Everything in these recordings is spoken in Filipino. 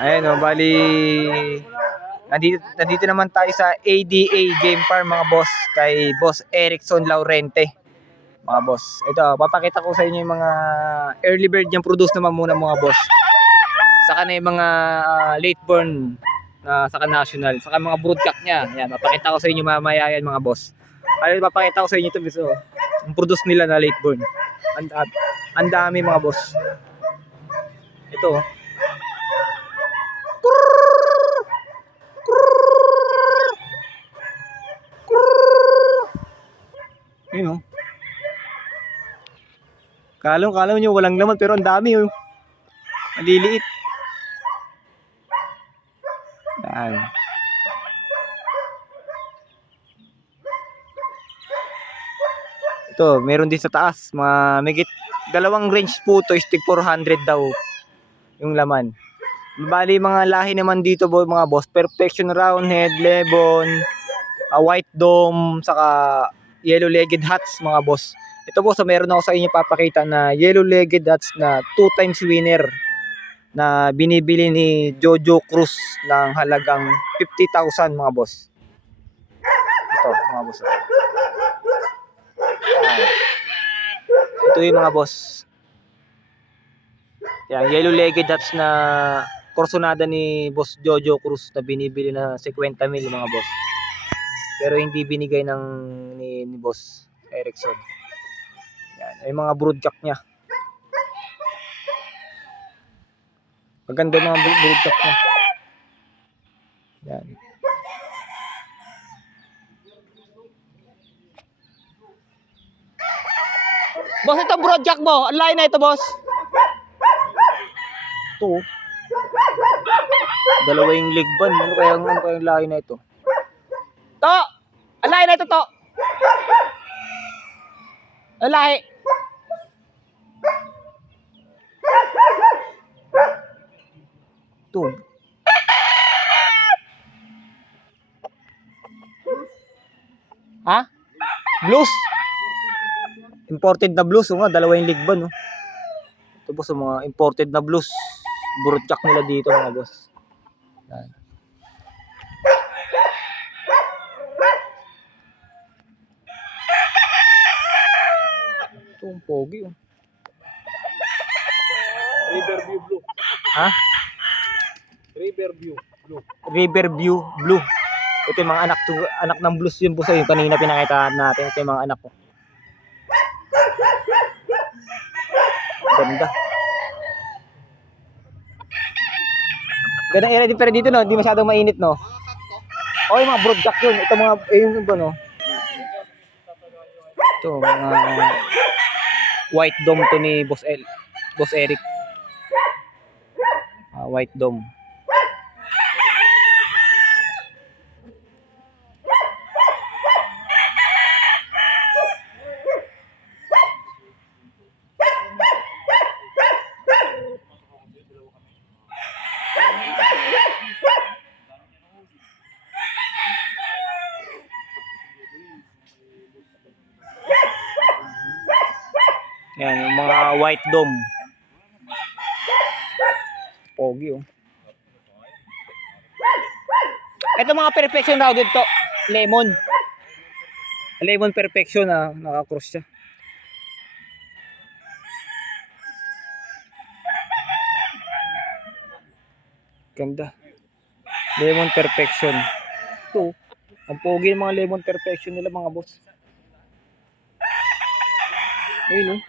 Ayan o, bali nandito naman tayo sa ADA Game Farm mga boss, kay Boss Erickson Laurente mga boss. Ito, papakita ko sa inyo yung mga early bird yung produce naman muna mga boss. Saka na yung mga late born na saka national, saka mga broodcock niya. Yan, papakita ko sa inyo mamaya yan mga boss. Ay, papakita ko sa inyo ito gusto. Yung produce nila na late born. Ang dami mga boss. Ito. Yun oh. Kala nyo walang laman pero ang dami oh. Maliliit. Yan. Ito, meron din sa taas. May dalawang range po to, stick 400 daw yung laman. Bali mga lahi naman dito mga boss. Perfection Roundhead, Lebon, White Dome, saka Yellow-legged Hats mga boss. Ito po, so meron ako sa inyo papakita na Yellow-legged Hats na 2 times winner na binibili ni Jojo Cruz ng halagang 50,000 mga boss. Ito mga boss. Ito yung mga boss. Yan, Yellow-legged Hats na korsonada ni Boss Jojo Cruz na binibili na 50 mil mga boss. Pero hindi binigay ni Boss Erickson. Yan, ay mga broodcock niya. Maganda mga broodcock niya. Yan. Boss, ito broodcock mo. Ang lahi na ito, boss. Ito. Dalawa yung ligban. Ano kayang lahi na ito? To! Ang lahi na ito, to! Ang lahi! Ito. Ha? Blues? Imported na blues. O nga, dalawa yung ligban. Oh. Ito po sa mga imported na blues. Broodcock nila dito mga boss. Yan. Ito ang pogi oh. Riverview Blue. Ha? Riverview Blue. Riverview Blue. Ito yung mga anak ng blues yun po sa yung kanina pinakita natin. Ito yung mga anak ko. Ganda. Gandang area din pero dito no, hindi masyadong mainit no. O yung mga broodcock yun. Ito mga, yung iba no. Ito mga white dome to ni Boss Eric. White dome. Yan, yung mga white dome. Pogi oh. Ito mga perfection raw dito. Lemon. Lemon perfection na naka-cross siya. Ganda. Lemon perfection. Ito. Ang pogi ng mga lemon perfection nila mga boss. Ayun oh.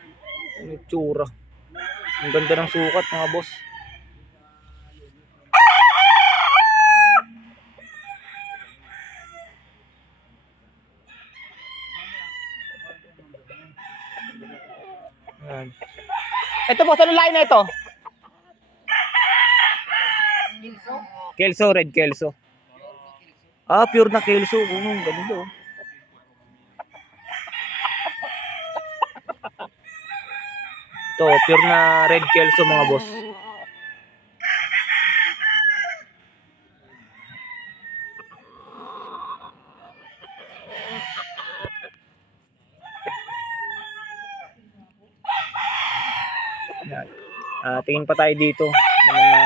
Ano tsura. Ang ganda ng sukat mga boss. Ayan. Ito boss, ano line na ito? Kelso, red Kelso. Pure na Kelso. Ganda oh. Ito, pure na red Kelso mga boss. Tingin pa tayo dito ng mga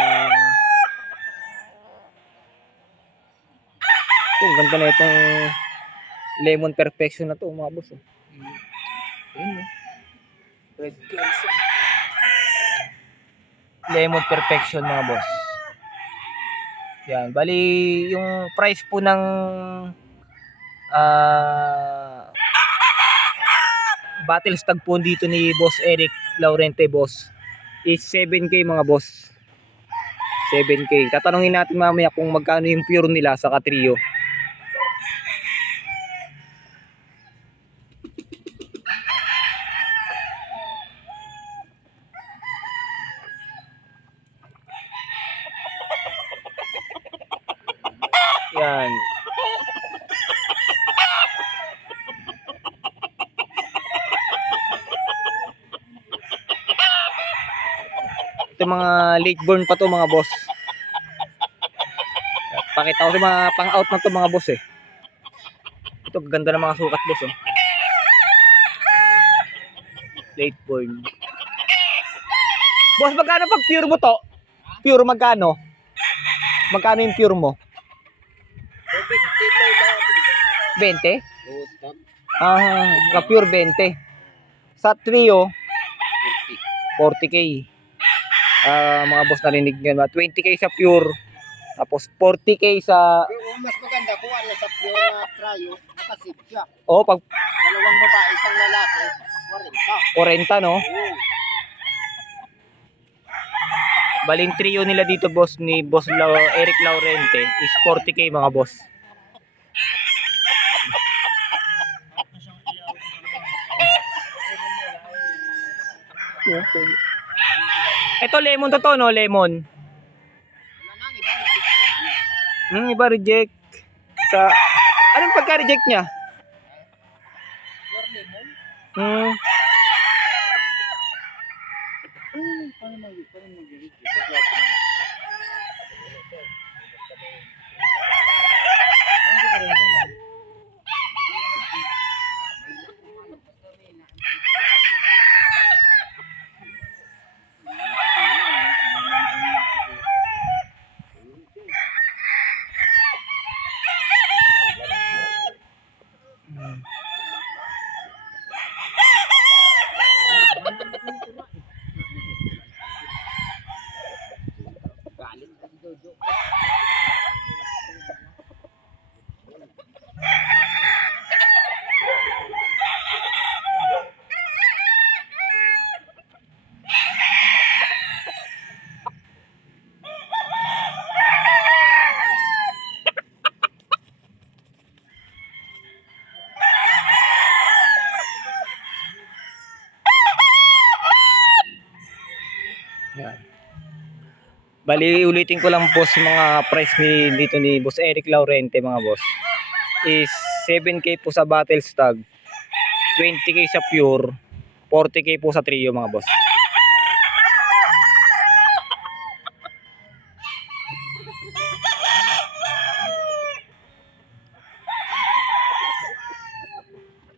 Ang ganda na itong lemon perfection na to mga boss. Oh. Ayun, oh. Red Kills. Lemon perfection mga boss. Yan, bali yung price po ng battle stag po dito ni Boss Eric Laurente boss is 7K mga boss. 7K. Tatanungin natin mamaya kung magkano yung pure nila sa katrio. Yan. Ito mga late born pa to mga boss. Pakita ko sa mga pang out na to mga boss eh. Ito ganda ng mga sukat boss oh. Late born. Boss, magkano pag pure mo to? Pure magkano? Magkano yung pure mo? 20? Pure 20. Sa trio 40K. Mga boss narinig nyo na 20K sa pure. Tapos 40K sa... Pero mas maganda kung ano sa pure na trio, nakasip siya. Oo, pag Dalawang babae, isang lalaki, 40 no? Baling trio nila dito boss ni Boss Eric Laurente is 40K mga boss. Ito lemon to no, lemon. Iba reject. Sa anong pagka-reject niya? Yan. Bali ulitin ko lang po sa mga price ni dito ni Boss Eric Laurente mga boss is 7K po sa battle stag, 20K sa pure, 40K po sa trio mga boss.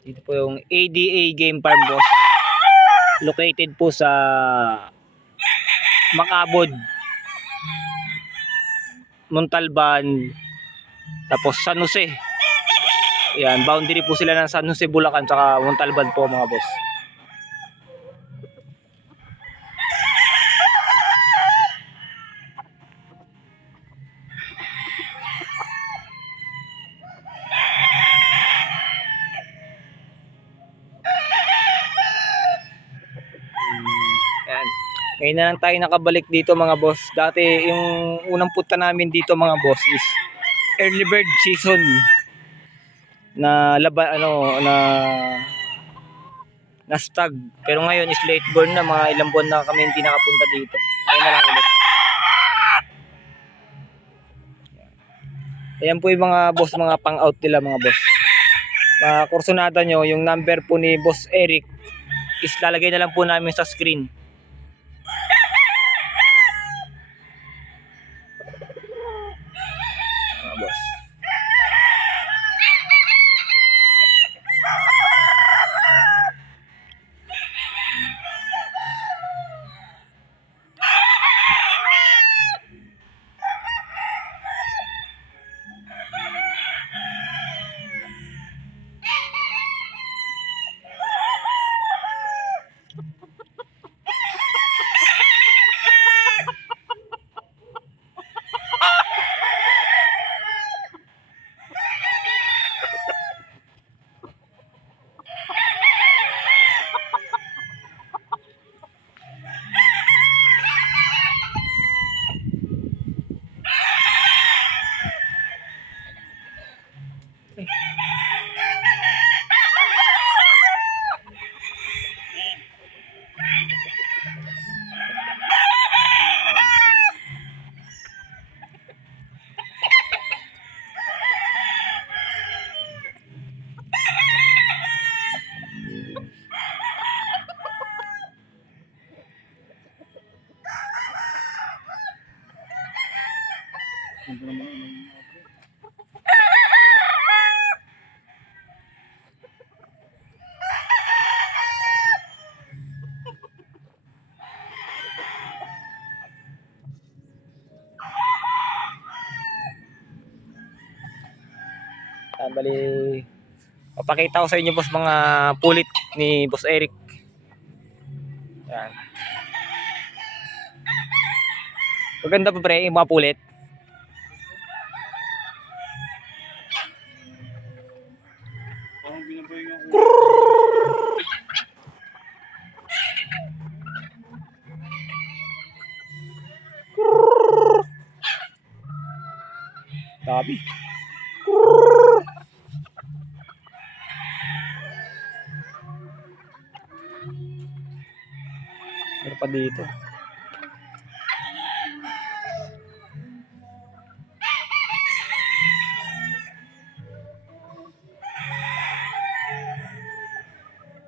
Dito po yung ADA Game Farm boss. Located po sa Macabod, Montalban, tapos San Jose. Yan, boundary po sila ng San Jose, Bulacan, saka Montalban po mga boss. Yan. Ngayon na lang tayo nakabalik dito mga boss. Dati yung unang punta namin dito mga boss is early bird season na na stag. Pero ngayon is late born na, mga ilang buwan na kami hindi nakapunta dito. Ngayon na lang ulit. Ayan po yung mga boss, mga pang out nila mga boss. Mga kursunada nyo, yung number po ni Boss Eric is lalagay na lang po namin sa screen. Mga boss. Bali, papakita ko sa inyo boss mga pulit ni Boss Eric. Yan. Maganda pa pre, yung mga pulit. Dami. Meron pa dito.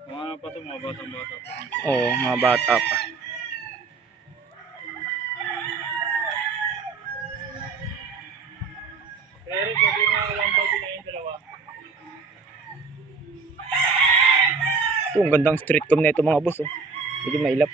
Mga pa ito, mga batang-bata pa. Oo, mga bata pa. Pero sabi nga, walang bago na yung dalawa. Ito, ang gandang street cam na ito mga boss. Oh. Medyo mailap.